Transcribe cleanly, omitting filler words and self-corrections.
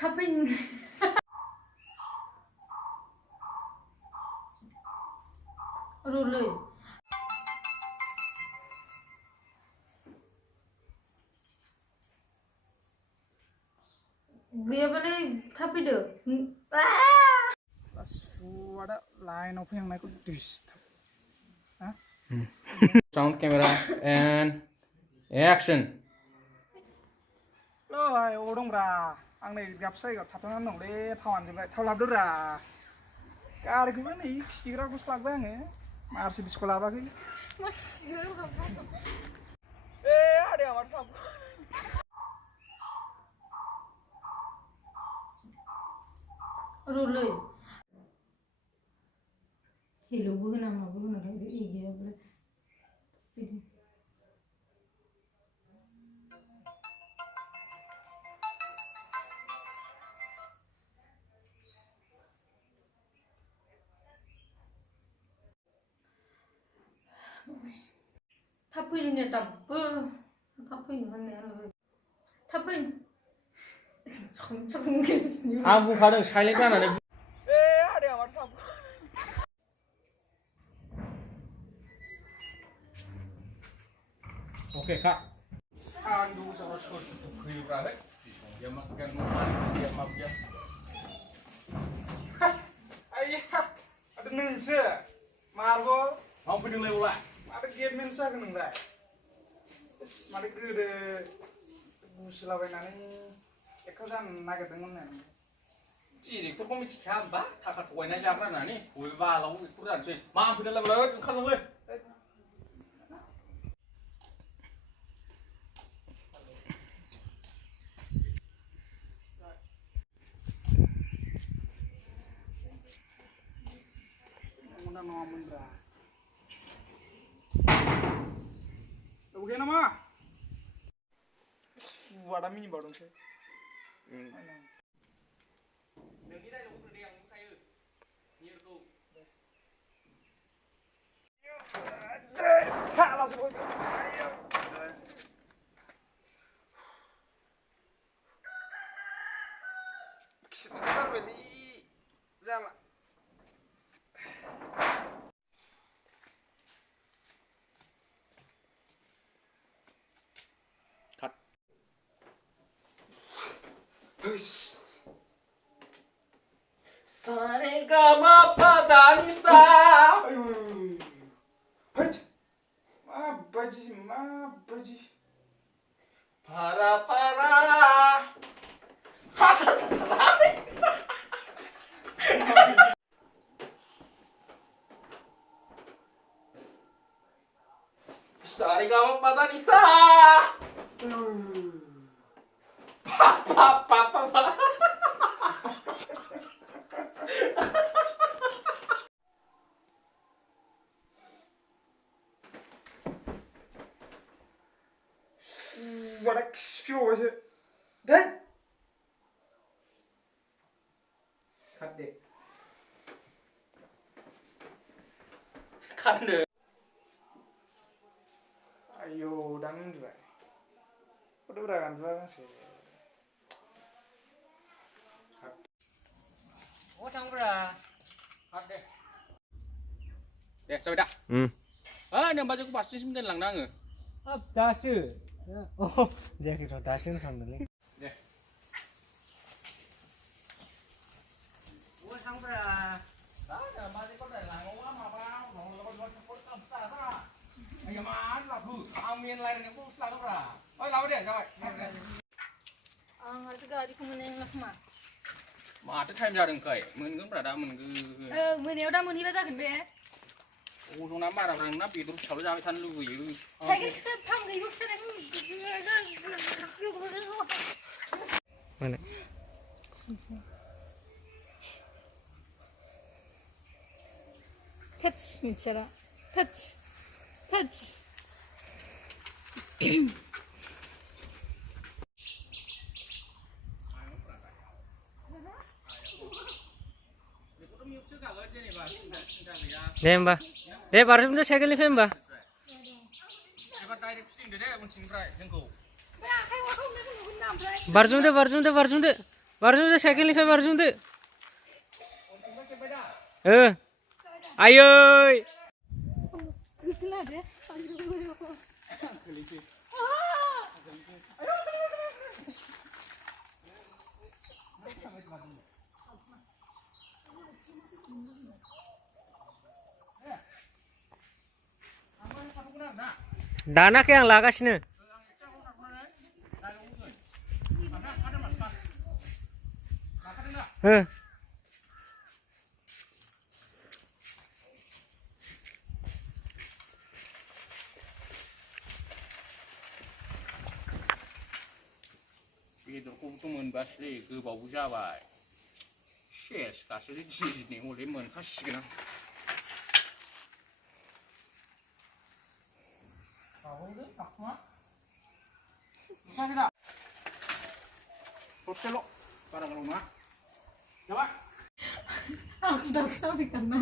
타핀 롤레 गैयाबालाय थाब फैदो सुवादा लाइनाव फैहांनायखौ डिस्टार्ब हा Sound camera and action. ओइ अबाव दंब्रा आं नै दाबसे जायगायाव थाथ'नानै दंलै थावानो जोबबाय थाव लाबोदोब्रा गारिखौबो नै खिग्राखौसो लाबोबाय आङो मार्सिडिसखौ लाबोआखै मा खिग्राखौ लाबोखो आदाया माथो थाब 롤레 हेलौबो होना माबो होना ए गैयाबालाय थाब फैनो दाबो थाब फैनो होननायानो थाब फै आं बुंखादों साइलेन्ट जानानै आदाया माथो थाब Oke kak. Aduh sama suka kuyup rahe. Dia makan dia maaf ya. ayah ada nengse Marbol Mau fiding level lah. ada game nengse kan nengrai terus malik gede busilabainani ekor jan nagirdोंमोन नो Direktur kok miथिखाया होमबा थाखा थगायनाय जाग्रा होननानै बबे बालाव actor जानोसै मा फैदों level ओंखारलांलै Muna naman bra. Oke nama. Wada mini baru sih. Sebentar beli jalan. Cut. Saregama padanisa. Ma baji. Para. Sa. Saregama padanisa. Pa. Wada kspiu aja. Dan. Cut deh. Cut deh. Ayo dan juga. Udah beragan juga sih. Oh bra. Cut deh. Deh, sampai dah. Yang bajuku pasti sebentar lang nang. 다시. 이제 그럼 다시는 상들래. 네. 오 상브라. Đó, ba cái con này là ngon quá mà bao, nó con tầm xa ra. Anh em ăn là thử, ăn miên lại là cũng sao đâu ra. Ôi lao điện cho vậy. harus gak dikemenin mak Mà tới thêm ra đừng cậy, mình cứ bảo đã mình cứ. moneयाव दा मोनहैला जागोन बे Ô trong nám ba đào rằng nắp bị tôi xấu ra với thân lưu gì. Cycle फांगैबो खिथानायखौ माने touch मिथियाला touch दे होमबा दे बारजुमदो साइकेलनिफ्राय होमबा बारजुमदो Barzum deh cycle nifa barzum deh. Ayo. Dana ke yang lagasnya. बेदरखौ थ' मोनबासै गोबावबो जाबाय सेस गासै जिजिनि हले मोनखासिगोन आं बावदो थाखुमा नुखाखै दा ससेल' बारा गोलाव नङा जाबाय Aku udah sampai karena